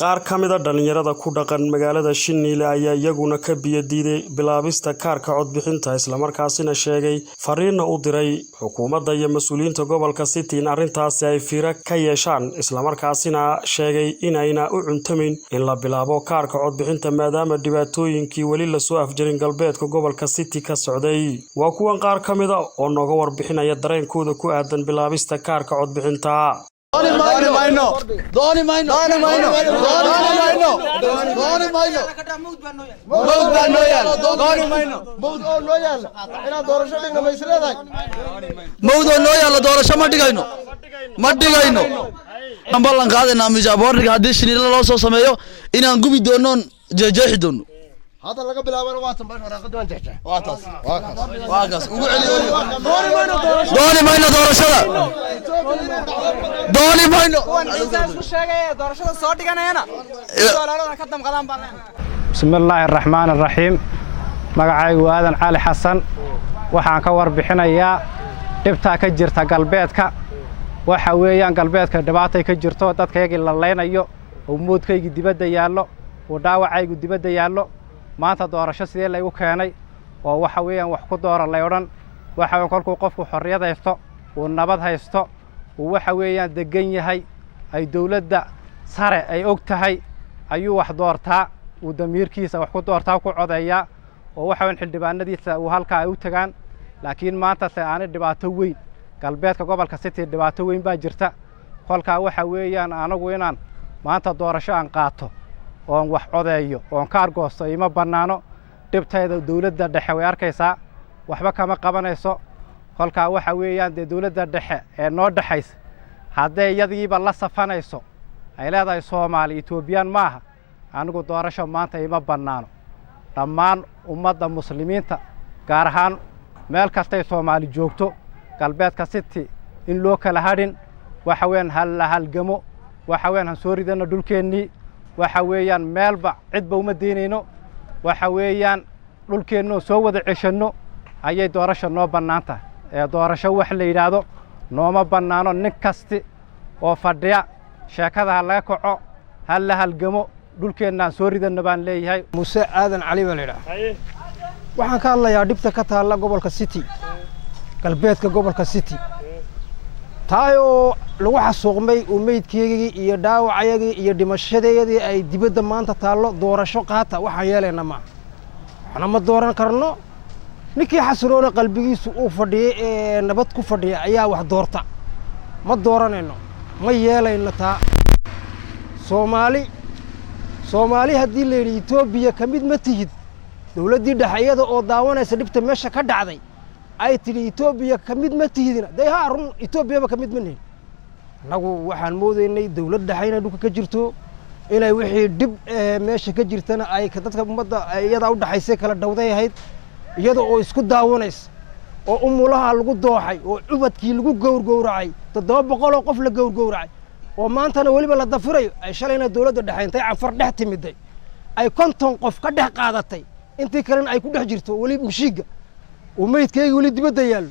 qaar ka mid ah dhalinyarada ku dhaqan magaalada Shinile ayaa iyaguna ka biyo diiday bilaabista kaarka codbixinta isla markaasina sheegay fariin u diray xukuumadda iyo mas'uuliyiinta gobolka City in arrintaasi ay fiiro ka yeeshaan isla markaasina sheegay inayna u cuntamin in la bilaabo kaarka codbixinta maadaama dhibaatooyinkii wali la soo afjarin galbeedka gobolka City ka socday waa kuwan qaar ka mid ah oo nooga warbixinaya dareenkooda ku aadan bilaabista kaarka codbixinta ballan qaadayna mijaboorniga hadii Shinile loo soo sameeyo inaan gubi doono jeexi doono هذا اللي قبل أول وقت بنراقدون تحته واقص وقول دوني ما إنه دور شلا دوني ما إنه دور شلا صوتي كان هنا بسم الله الرحمن الرحيم مقعي وهذا علي حسن waxaan ka warbixinayaa dhibta ka jirta galbeedka waxa weeyaan galbeedka dhibaatay ka jirto dadkayga la leenayo oo moodkayga dibadda yaalo oo dhaawacaygu dibadda yaalo maanta doorasho sidee la igu keenay oo waxa weeyaan wax ku dooran la oran waxa kolkuu qofku xorriyad haysto oo nabad haysto oo waxa weeyaan degan yahay ay dawladda sare ay og tahay ayuu wax doortaa oo damiirkiisa wax ku doortaa ku codeeyaa oo waxa weyn xildhibaanadiisa uu halka ay u tagaan laakiin maanta aanay dhibaato weyn galbeedka gobolka City dhibaato weyn baa jirta kolka waxa weeyaan anagu inaan maanta doorasho aan qaato oo wax codeeyo oo kaar goosto ima banaano dhibtayda dawladda dhexe way arkaysaa waxba kama qabanayso kolka waxa weeyaan dawladda dhexe ee noo dhaxays haday iyadiiba la safanayso ay leedahay Soomaali Ethiopian maaha anigu doorasho maanta ima banaano dhammaan ummadda muslimiinta gaar ahaan meel kasta Soomaali joogto galbeedka City in loo kala hadhin waxa weeyaan hal halgamo waxa weeyaan han soo ridana dhulkeenni waxa weeyaan meelba cidba uma deynayno waxa weeyaan dhulkeenno soo wada ceshano ayay doorasho noo banaanta ee doorasho wax la yiraahdo nooma banaano nin kasta oo fadhiya sheekada laga kaco hal la halgamo dhulkeenna soo ridana baan leeyahay Muuse Aadan Cali Waleera waxaan ka hadlayaa dhibta ka taala gobolka City galbeedka gobolka City taayo lagu xasuuqmay umeydkeegii iyo dhaawacayagii iyo dhimashadeedii ay dibadda maanta taalo doorasho qaata waxaan yeelana ma waxna ma dooran karno ninkii xasuroona qalbigiisu uu fadhiyay ee nabad ku fadhiya ayaa wax doorta ma dooranayno ma yeelayno taa Soomaali hadii la yiri Itoobiya kamid ma tihid dawladii dhaxayada oo daawanaysa dhibta meesha ka dhacday ay tiri Itoobiya kamid ma tihidina day haarun Itoobiya kamid ma nihin anagu waxaan moodeynay dawlad dhaxayna dhulka ka jirto inay wixii dib meesha ka jirtana ay ka dadka ummadda iyada u dhaxaysay kala dhawday ahayd iyada oo isku daawanays oo umulaha lagu dooxay oo cubadkii lagu gowrgowracay 700 qof la gowrgowracay oo maantana waliba la dafirayo ay shalayna dawladda dhaxayntay afar dhex timiday ay 50 qof ka dhex qaadatay intii kalena ay ku dhex jirto wali mushiga umeydkeegi wali dibadda yaal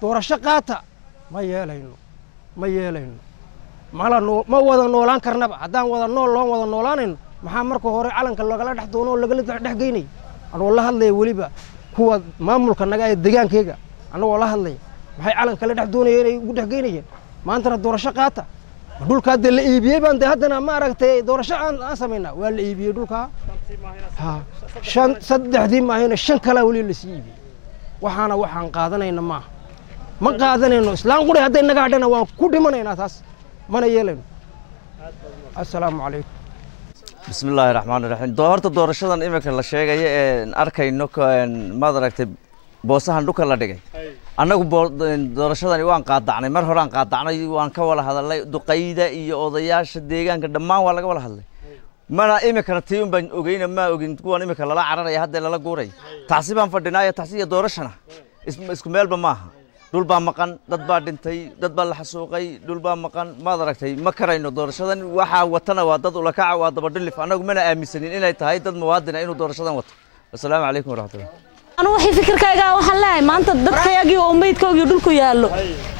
doorasho qaata ma yeelayno ma wada noolaan karnaba haddaan wada noolaanayno maxaa marka hore calanka lagala dhex doono oo lagala dhex geynay anoo la hadlay waliba kuwa maamulka naga ee deegaankayga anoo la hadlay maxay calanka la dhex doonayeen inay ugu dhex geynayeen maantana doorasho qaata dhulka hadda la iibiyay baan haddana ma aragtay doorasho aan sameynaa waa la iibiyay dhulka saddexdii maahayna 5 kala wali la sii iibiyay waxaan qaadanayna ma qaadanayno islaan quri haday naga hadhana waan ku dhimanaynaa taas mana yeelayno assalaamu calaykum bismillaahir rahmaanir rahiim horta doorashadan imika la sheegay ee arkayno ma aragtay boosahan dhulka la dhigay annagu doorashadani waan qaadacnay mar hore aan qaadacnay waan ka wada hadalay duqayda iyo odayaasha deegaanka dhammaan waa laga wada hadlay mana imika tiim baan ogeeyna ma ogin kuwan imika lala cararaya hadda lala guuray taasibaan fadhinaayo taasiya doorashana isku meelba maaha dhul baa maqan dad baa dhintay dad baa la xasuuqay dhul baa maqan ma aragtay ma karayno doorashadan waxa watana waa dad ula kaca waa daba dhilif anagu mana aaminsanin inay tahay dad muwaadin inuu doorashadan wato assalaamu calaykum waraxmatullaah أنا وحي فكر كايجا وحلاي ما أنت ضد كايجي وميت كوجي دول كيالو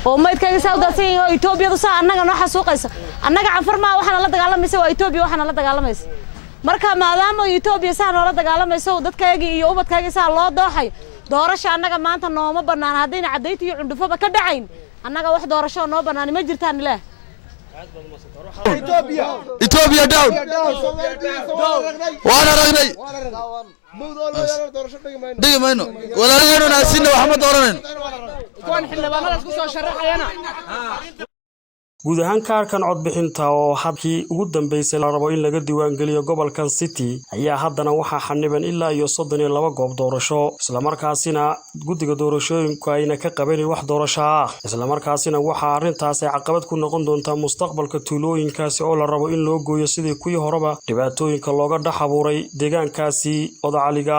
وميت كايجي ساودا سين إثيوبيا دوسا أنا جنا حسوق إيسا أنا جا عنفرما وحنا لا تقال ميسا وإثيوبيا وحنا لا تقال ميسا مركا ما دام إثيوبيا سان ولا تقال ميسا ضد كايجي يوبد كايجي سان الله ضاحي دورش أنا جا ما أنت نوما بنان هذين عديتي عند فبا كدعين أنا جا واحد دورش نوما بنان ما جرتان له إثيوبيا داون وأنا رجلي دقي منو ولا رجلنا ناسين وحمد دورنا guud ahaan kaarkan codbixinta oo habkii ugu dambeysay la rabo in laga diiwaan geliyo gobolkan City ayaa haddana waxa xaniban ilaa iyo 32 goob doorasho isla markaasina guddiga doorashooyinku ayna ka qabanay wax doorasho ah isla markaasina waxa arintaas ay caqabad ku noqon doontaa mustaqbalka tuulooyinkaasi oo la rabo in loo gooyo sidii kuwii horeba dhibaatooyinka looga dhaxabuuray deegaankaasi odacaliga